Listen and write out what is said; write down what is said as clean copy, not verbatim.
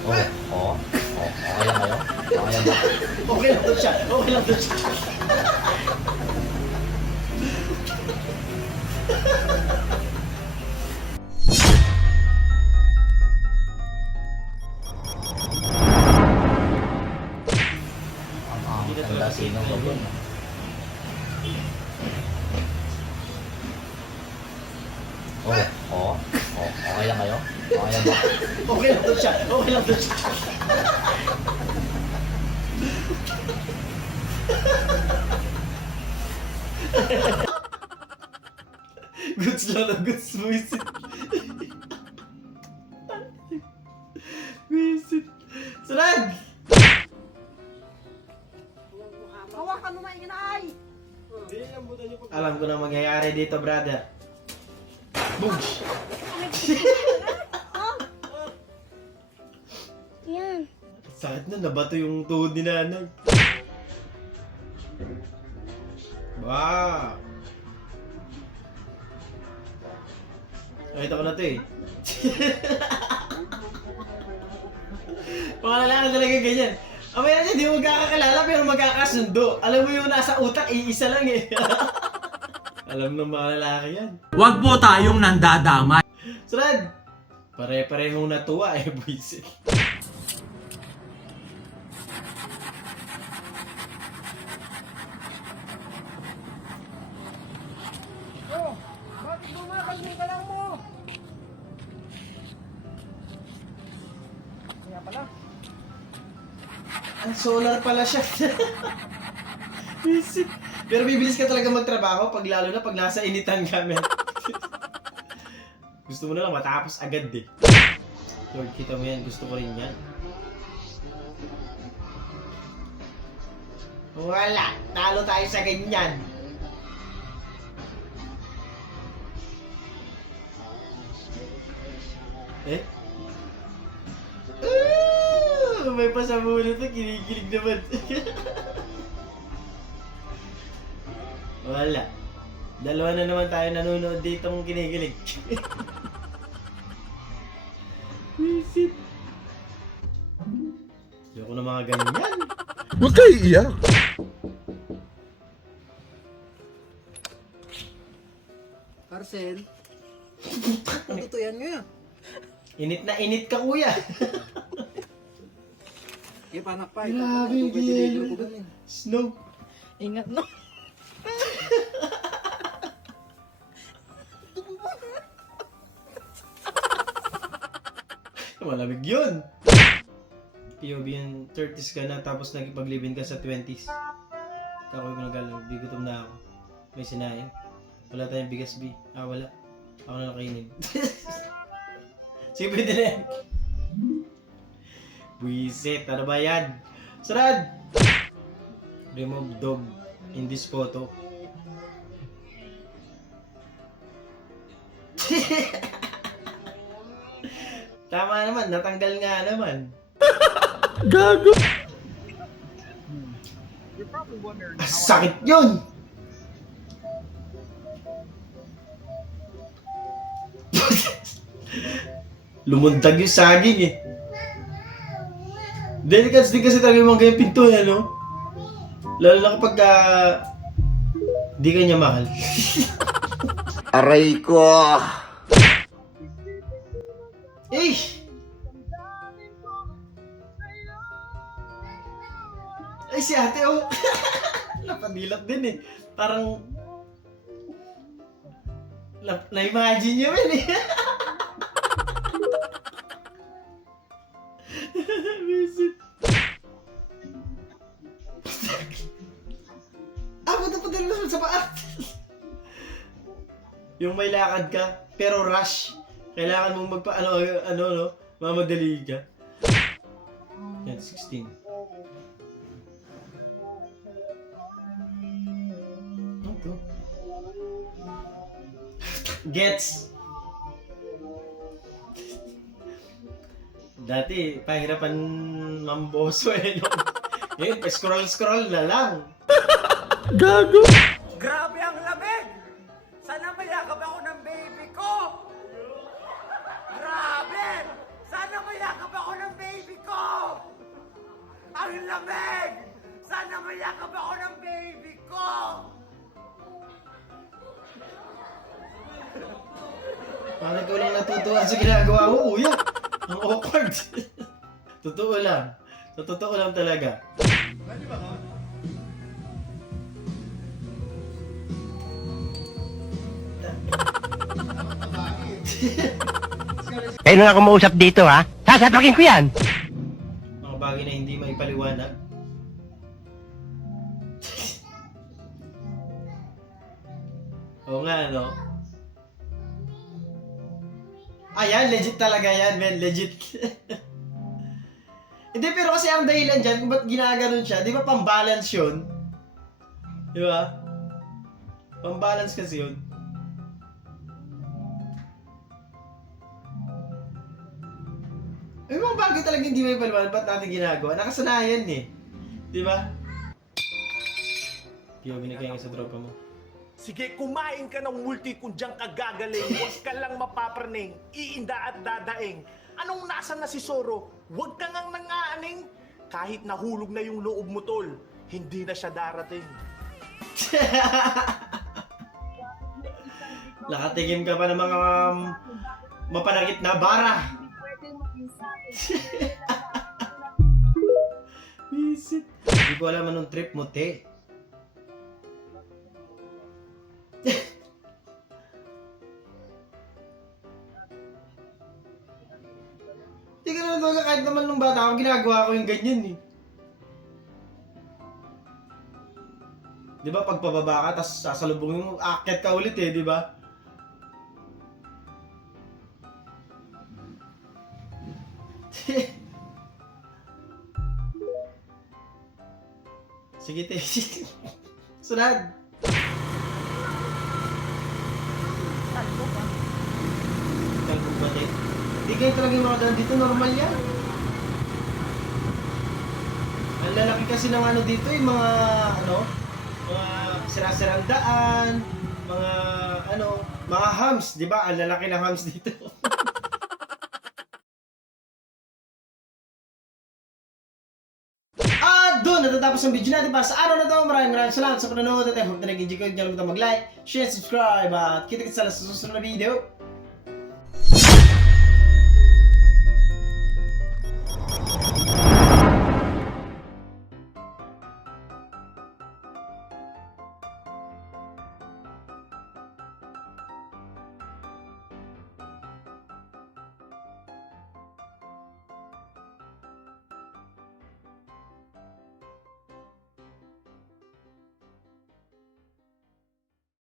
Oh, oh, oh, okay lang kayo? Okay lang ba? Okay lang to siya. Okay lang to siya. Ang ganda sinong logon. Oh, oh, oh, okay lang kayo? Okay lang ba? Okay lang to siya. Okay lang to siya. Goods lang na goods. Visit. Visit. Sunod! Hawakan mo maingin ay! Alam ko na mangyayari dito, brother. Boosh! Yan. Sakit na, nabato yung tuhod ni nanay. Wow! Nakita ko na to eh. Mga lalaki talaga ganyan. Amaya na hindi mo magkakakalala pero magkakasundo. Alam mo yung nasa utak, iisa lang eh. Alam ng mga lalaki yan. Huwag po tayong nandadamay. Sunod! Pare-parehong natuwa eh, buisit. Oh, bakit bumakal yung galang mo? Kaya pala. Ang solar pala siya. Buisit. Pero bibilis ka talaga magtrabaho pag lalo na pag nasa initan kami. Gusto mo na lang matapos agad eh. Lord, kita mo yan. Gusto ko rin yan. Wala. Talo tayo sa ganyan. Eh? May pasabulo to. Kinikilig naman. Wala. Dalawa na naman tayo nanonood ditong kinikilig. Visit. Ayoko na mga ganyan. Huwag kayo iiyak. Marcel. Ano to yan nga? Init na init ka, kuya. Eh, panak pa. Grabe, gila. Snow. Ingat no. Malamig yun. POV yung 30s ka na tapos nagipag-live-in ka sa 20s. Kakoy ko nagalaw. Bigutom na ako. May sinain. Wala tayong bigas, B. Ah, wala. Ako na nakainin. Sige, pwede na yan. Buisit. Ano ba yan? Sarad! Remove dog in this photo. Tama naman. Natanggal nga naman. Gago. Sakit yun! Lumundag yung saging eh. Delicats din kasi talaga yung mga ganyang pinto eh, no? Lalo na kapag di ka niya mahal. Aray ko. Eh! Ay, si ate oh! Napadilat din eh. Parang na-imagine niya man eh. Visit. Punta din naman sa paa. Yung may lakad ka, pero rush. Kailangan mong no? Mamadali ka. Yan, 16. Ano to? Gets! Dati, pahirapan mamboso eh, no? Ngayon, scroll na lang. Gago. Grabe ang lamig! Sana mayakap ako ng baby ko! Grabe! Sana mayakap ako ng baby lamig! Sana mayakap ako ng baby ko! Parang ikaw lang natutuwa sa ginagawa mo, kuya. Ang awkward. Totoo lang. Sa totoo lang talaga. Kayo na ako mausap dito ha. Sasapakin ko yan. Mga bagay na hindi maipaliwanag. Oo nga, no? Ayan, legit talaga yan, men. Legit. Hindi, pero kasi ang dahilan dyan, kung ba't ginaganon siya, di ba pang-balance yun? Di ba? Pang-balance kasi yun. May mga bagay talaga hindi may paliwanag, ba't natin ginagawa? Nakasanayan eh. Di ba? Piyo, binigay nga sa tropa mo. Sige, kumain ka ng multi kung diyan ka gagaling. Huwag ka lang mapapraning, iinda at dadaing. Anong nasa na si Zoro? Huwag ka ngang nangaaning. Kahit nahulog na yung loob mo, tol, hindi na siya darating. Nakatingin ka pa ng mga mapanakit na bara. Visit. Hindi ko alam anong trip mo, te. Hindi ka naman talaga kahit naman nung bata ako, ginagawa ko yung ganyan eh. Di ba pag pababa ka, tapos sasalubungin mo, aakyat ka ulit eh, di ba? Sige, te. Sunod. Talbog ba, te? Hindi kayo talaga yung mga daan dito, normal yan. Ang lalaki kasi ng ano dito, yung mga, mga sirasirang daan, mga hams, di ba? Ang lalaki ng hams dito. Doon natatapos ang video natin para sa araw na to. Maraming salamat sa panonood at I hope na nag-enjoy kayo. Huwag na mag-like, share, subscribe at kita-kits sa susunod na video.